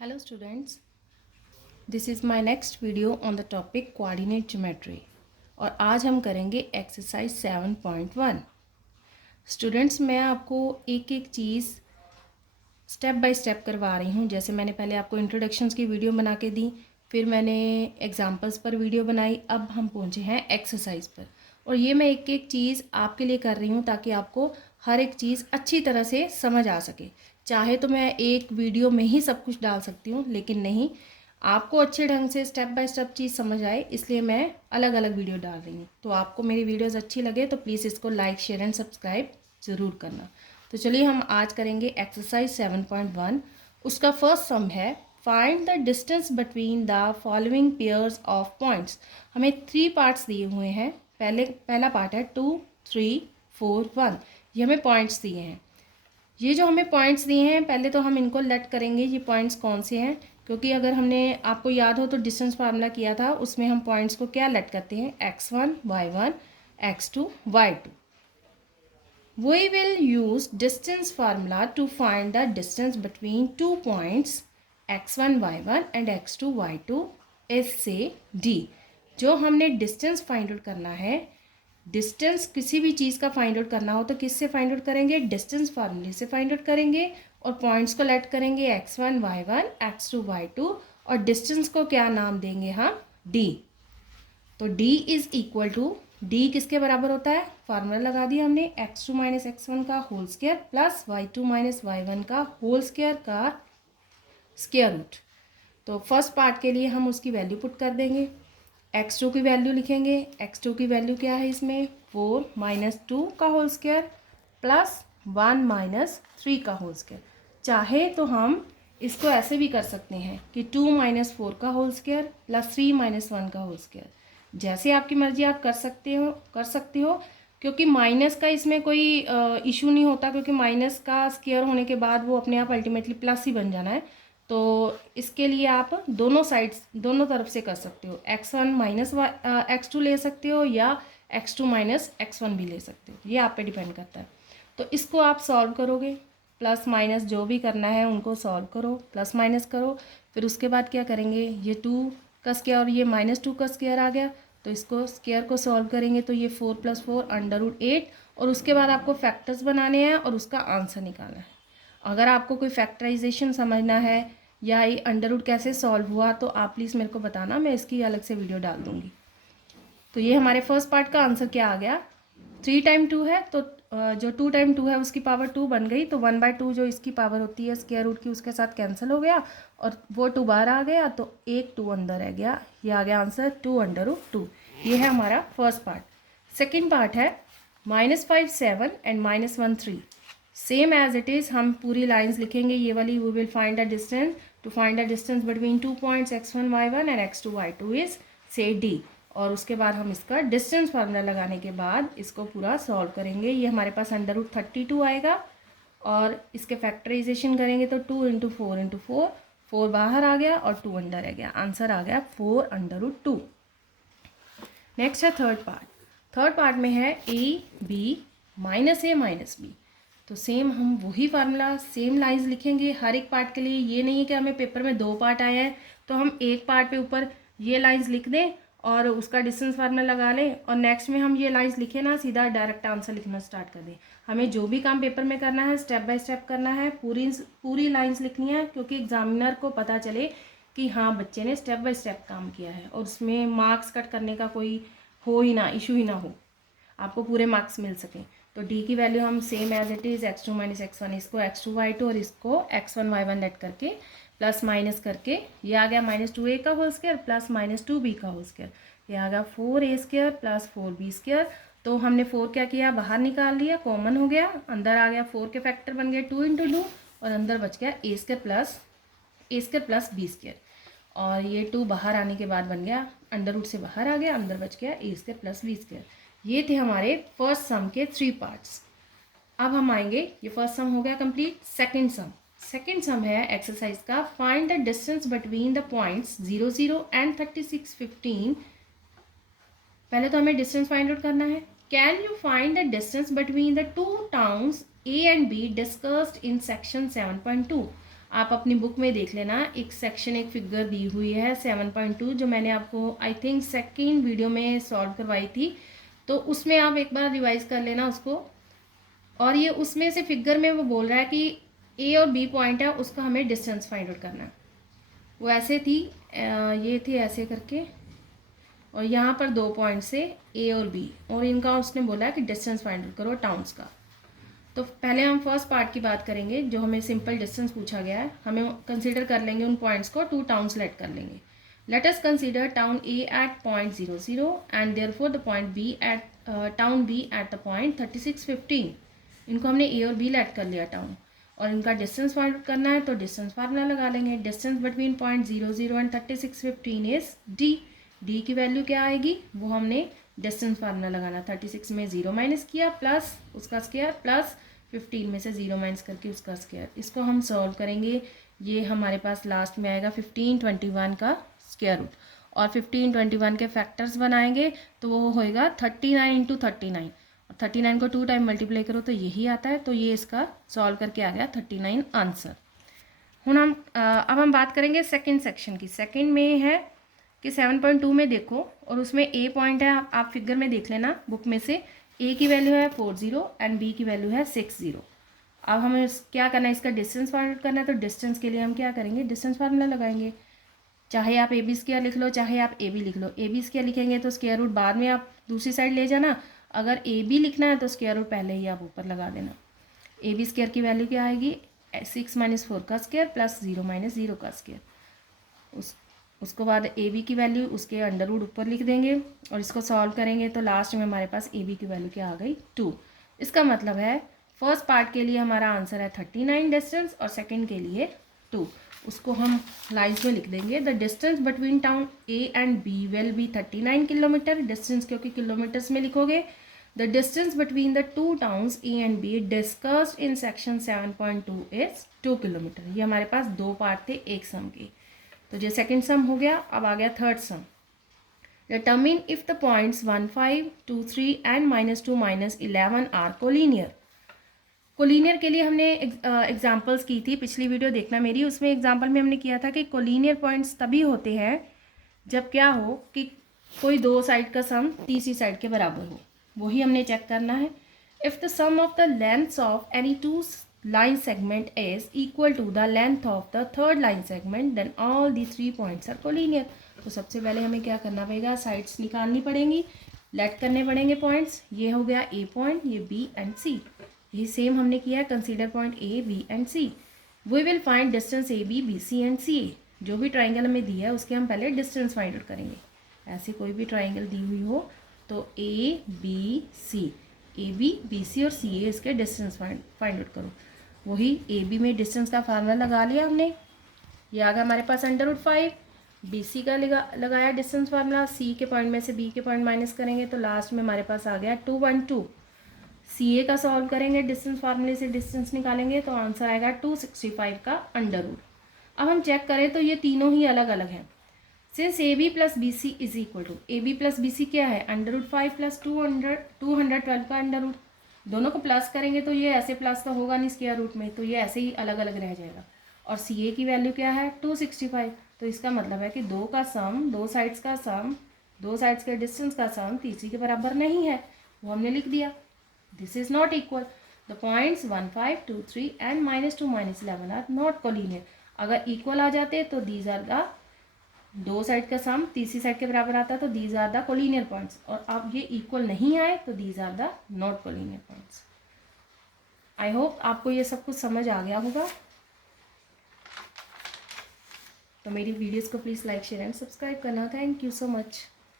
Hello students, this is my next video on the topic coordinate geometry और आज हम करेंगे एक्सरसाइज 7.1। स्टूडेंट्स मैं आपको एक एक चीज़ स्टेप बाय स्टेप करवा रही हूँ। जैसे मैंने पहले आपको इंट्रोडक्शंस की वीडियो बना के दी, फिर मैंने एग्जांपल्स पर वीडियो बनाई, अब हम पहुँचे हैं एक्सरसाइज पर। और ये मैं एक एक चीज़ आपके लिए कर रही हूँ ताकि आपको हर एक चीज़ अच्छी तरह से समझ आ सके। चाहे तो मैं एक वीडियो में ही सब कुछ डाल सकती हूँ, लेकिन नहीं, आपको अच्छे ढंग से स्टेप बाय स्टेप चीज़ समझ आए, इसलिए मैं अलग अलग वीडियो डाल रही हूँ। तो आपको मेरी वीडियोज़ अच्छी लगे तो प्लीज़ इसको लाइक शेयर एंड सब्सक्राइब ज़रूर करना। तो चलिए हम आज करेंगे एक्सरसाइज 7.1। उसका फर्स्ट सम है find the distance between the following pairs of points. हमें 3 पार्ट्स दिए हुए हैं। पहला पार्ट है 2, 3, 4, 1। ये हमें पॉइंट्स दिए हैं। ये जो हमें पॉइंट्स दिए हैं, पहले तो हम इनको लेट करेंगे ये पॉइंट्स कौन से हैं, क्योंकि अगर हमने आपको याद हो तो डिस्टेंस फार्मूला किया था, उसमें हम पॉइंट्स को क्या लेट करते हैं, x1 y1 x2 y2। We will use distance formula to find the distance between 2 points x1 y1 and x2 y2 S से D। जो हमने डिस्टेंस फाइंड आउट करना है, डिस्टेंस किसी भी चीज़ का फाइंड आउट करना हो तो किससे फाइंड आउट करेंगे, डिस्टेंस फार्मूले से फाइंड आउट करेंगे। और पॉइंट्स को लेट करेंगे x1 y1 x2 y2 और डिस्टेंस को क्या नाम देंगे हम, D। तो D is equal to, D किसके बराबर होता है, फार्मूला लगा दिया हमने, x2 माइनस x1 का whole square plus y2 minus y1 का होल स्क्वायर का स्क्वायर रूट। तो फर्स्ट पार्ट के लिए हम उसकी वैल्यू पुट कर देंगे। x2 की वैल्यू लिखेंगे, x2 की वैल्यू क्या है इसमें, 4 माइनस 2 का होल स्क्वायर प्लस 1 माइनस 3 का होल स्क्वायर। चाहे तो हम इसको ऐसे भी कर सकते हैं कि 2 माइनस 4 का होल स्क्वायर प्लस 3 माइनस 1 का होल स्क्वायर। जैसे आपकी मर्जी आप कर सकते हो, क्योंकि माइनस का इसमें कोई इशू नहीं होता, क्योंकि माइनस का स्क्वायर होने के बाद वो अपने आप अल्टीमेटली प्लस ही बन जाना है। तो इसके लिए आप दोनों साइड्स, दोनों तरफ से कर सकते हो, x1 माइनस x2 ले सकते हो या x2 माइनस x1 भी ले सकते हो, ये आप पे डिपेंड करता है। तो इसको आप सॉल्व करोगे, प्लस माइनस जो भी करना है उनको सॉल्व करो, प्लस माइनस करो। फिर उसके बाद क्या करेंगे, ये 2 का स्क्वायर और ये -2 का स्क्वायर आ गया, तो इसको स्क्वायर को सॉल्व करेंगे तो ये 4 + 4 √8। और उसके बाद आपको फैक्टर्स बनाने हैं और उसका आंसर निकालना है। अगर आपको कोई फैक्टराइजेशन समझना है या ये अंडर कैसे सॉल्व हुआ तो आप प्लीज़ मेरे को बताना, मैं इसकी अलग से वीडियो डाल दूँगी। तो ये हमारे फर्स्ट पार्ट का आंसर क्या आ गया, 3 टाइम 2 है तो जो 2 टाइम 2 है उसकी पावर 2 बन गई, तो 1/2 जो इसकी पावर होती है स्क्वायर रूट की उसके साथ कैंसिल हो गया और वो 2 बाहर आ गया, तो एक 2 अंदर रह गया। ये आ गया आंसर 2/2। ये है हमारा फर्स्ट पार्ट। सेकेंड पार्ट है -5 7 and -1 3। Same as it is हम पूरी लाइन्स लिखेंगे ये वाली। We will find the distance, to find the distance between 2 points x1 y1 and x2 y2 is से D। और उसके बाद हम इसका डिस्टेंस फार्मूला लगाने के बाद इसको पूरा सॉल्व करेंगे। ये हमारे पास √32 आएगा और इसके फैक्टराइजेशन करेंगे तो 2 × 4 × 4, 4 बाहर आ गया और 2 अंदर रह गया, आंसर आ गया 4/2। नेक्स्ट है थर्ड पार्ट। थर्ड पार्ट में है a b -a -b। तो सेम हम वही फार्मूला, सेम लाइंस लिखेंगे हर एक पार्ट के लिए। ये नहीं है कि हमें पेपर में 2 पार्ट आए हैं तो हम एक पार्ट पे ऊपर ये लाइंस लिख दें और उसका डिस्टेंस फार्मूला लगा लें और नेक्स्ट में हम ये लाइंस लिखे ना, सीधा डायरेक्ट आंसर लिखना स्टार्ट कर दें। हमें जो भी काम पेपर में करना है स्टेप बाय स्टेप करना है, पूरी लाइंस लिखनी है, क्योंकि एग्जामिनर को पता चले कि हाँ बच्चे ने स्टेप बाय स्टेप काम किया है और उसमें मार्क्स कट करने का कोई हो ही ना, इशू ही ना हो, आपको पूरे मार्क्स मिल सकें। तो D की वैल्यू हम same as it is x2 minus x1, इसको x2 y2 और इसको x1 y1 लेट करके प्लस माइनस करके ये आ गया -2a का होल स्क्वायर प्लस -2b का होल स्क्वायर। ये आ गया 4a² प्लस 4b²। तो हमने 4 क्या किया, बाहर निकाल लिया, कॉमन हो गया, अंदर आ गया 4 के फैक्टर बन गए 2 × 2 और अंदर बच गया a² प्लस b²। और ये 2 बाहर आने के बाद बन गया, अंडर से बाहर आ गया, अंदर बच गया a² प्लस b²। ये थे हमारे फर्स्ट सम के 3 पार्ट्स। अब हम आएंगे, ये फर्स्ट सम हो गया कंप्लीट। सेकेंड सम है एक्सरसाइज का, find the distance between the points 0 0 and 36 15। पहले तो हमें डिस्टेंस फाइंड आउट करना है। Can you find the distance between the 2 towns A and B discussed in section 7.2। आप अपनी बुक में देख लेना, एक सेक्शन एक फिगर दी हुई है 7.2 जो मैंने आपको आई थिंक सेकेंड वीडियो में सॉल्व करवाई थी, तो उसमें आप एक बार रिवाइज कर लेना उसको। और ये उसमें से फिगर में वो बोल रहा है कि ए और बी पॉइंट है, उसका हमें डिस्टेंस फाइंड आउट करना है। वो ऐसे थी, ये थी ऐसे करके, और यहाँ पर 2 पॉइंट से ए और बी, और इनका उसने बोला है कि डिस्टेंस फाइंड आउट करो टाउन्स का। तो पहले हम फर्स्ट पार्ट की बात करेंगे, जो हमें सिंपल डिस्टेंस पूछा गया है। हमें कंसीडर कर लेंगे उन पॉइंट्स को, 2 टाउन सेलेक्ट कर लेंगे। Let us consider town A at point 00 and therefore the point B at town B at the point 3615। इनको हमने ए और बी लेट कर लिया टाउन, और इनका डिस्टेंस फाइंड आउट करना है, तो डिस्टेंस फार्मूला लगा लेंगे। Distance between point 00 and 3615 is D. D की वैल्यू क्या आएगी, वो हमने डिस्टेंस फार्मूला लगाना। 36 में 0 माइनस किया, प्लस उसका स्क्वायर, प्लस 15 में से 0 माइनस करके उसका स्क्वायर। इसको हम सॉल्व करेंगे, ये हमारे पास लास्ट में आएगा 1521 का स्क्वायर रूट, और 1521 के फैक्टर्स बनाएंगे तो वो होएगा 39 इंटू 39, और 39 को 2 टाइम मल्टीप्लाई करो तो यही आता है। तो ये इसका सॉल्व करके आ गया 39 आंसर। अब हम बात करेंगे सेकंड सेक्शन की। सेकंड में है कि 7.2 में देखो, और उसमें ए पॉइंट है, आप फिगर में देख लेना बुक में से। ए की वैल्यू है 40 एंड बी की वैल्यू है 60। अब हमें क्या करना है, इसका डिस्टेंस फाइंड आउट करना है। तो डिस्टेंस के लिए हम क्या करेंगे, डिस्टेंस फार्मूला लगाएंगे। चाहे आप ए बी स्क्वायर लिख लो, चाहे आप ए बी लिख लो। ए बी स्क्वायर लिखेंगे तो स्क्वायर रूट बाद में आप दूसरी साइड ले जाना। अगर ए बी लिखना है तो स्क्वायर रूट पहले ही आप ऊपर लगा देना। ए बी स्क्वायर की वैल्यू क्या आएगी, 6 माइनस 4 का स्क्वायर प्लस 0 माइनस 0 का स्क्वायर। उसको बाद ए बी की वैल्यू उसके अंडर रूट ऊपर लिख देंगे, और इसको सॉल्व करेंगे तो लास्ट में हमारे पास ए बी की वैल्यू क्या आ गई, 2। इसका मतलब है फर्स्ट पार्ट के लिए हमारा आंसर है 39 डिस्टेंस, और सेकंड के लिए 2। उसको हम लाइन्स में लिख देंगे। The distance between town A and B will be 39 kilometre. Distance क्योंकि किलोमीटर्स में लिखोगे। The distance between the 2 towns A and B discussed in section 7.2 is 2 kilometre. ये हमारे पास 2 पार्ट थे एक सम के। तो ये सेकंड सम हो गया। अब आ गया third sum. Determine if the points 1, 5, 2, 3 and -2, -11 are collinear. Collinear के लिए हमने एग्जांपल्स की थी, पिछली वीडियो देखना मेरी। उसमें एग्जांपल में हमने किया था कि कोलिनियर पॉइंट्स तभी होते हैं जब क्या हो कि कोई 2 साइड का सम तीसरी साइड के बराबर हो। वही हमने चेक करना है। If the sum of the lengths of any 2 line segment is equal to the length of the third line segment, then all the 3 points are collinear। तो सबसे पहले हमें क्या करना पड़ेगा, साइड्स निकालनी पड़ेंगी, लेट करने पड़ेंगे पॉइंट्स। ये हो गया ए पॉइंट, ये बी एंड सी। यही सेम हमने किया है, consider point A B and C. We will find distance A B, B C and C A. जो भी ट्राइंगल हमें दिया है उसके हम पहले डिस्टेंस फाइंड आउट करेंगे। ऐसी कोई भी ट्राइंगल दी हुई हो तो A B C, A B B C और सी ए इसके डिस्टेंस फाइंड आउट करो। वही ए बी में डिस्टेंस का फार्मूला लगा लिया हमने, ये आ गया हमारे पास √5। बी सी का लगाया डिस्टेंस फार्मूला, सी के पॉइंट में से बी के पॉइंट माइनस करेंगे तो लास्ट में हमारे पास आ गया 212। सी ए का सॉल्व करेंगे, डिस्टेंस फार्मूले से डिस्टेंस निकालेंगे तो आंसर आएगा 265 का √। अब हम चेक करें तो ये तीनों ही अलग अलग हैं। Since A B plus B C is equal to, A B plus B C क्या है, √5 प्लस 212 का √। दोनों को प्लस करेंगे तो ये ऐसे प्लस तो होगा नहीं स्क्वायर रूट में, तो ये ऐसे ही अलग अलग रह जाएगा। और सी ए की वैल्यू क्या है 265। तो इसका मतलब है कि 2 का सम, 2 साइड्स का सम, 2 साइड्स के डिस्टेंस का सम तीसरी के बराबर नहीं है, वो हमने लिख दिया। This is not equal. The points 1, 5, 2, 3 and -2, -11 are not collinear. अगर इक्वल आ जाते तो दीज आर द 2 साइड का सम तीसरी साइड के बराबर आता तो these are the collinear points. और अब ये इक्वल नहीं आए तो these are the not collinear points. I hope आपको ये सब कुछ समझ आ गया होगा। तो मेरी वीडियोस को please like, share and subscribe करना। Thank you so much.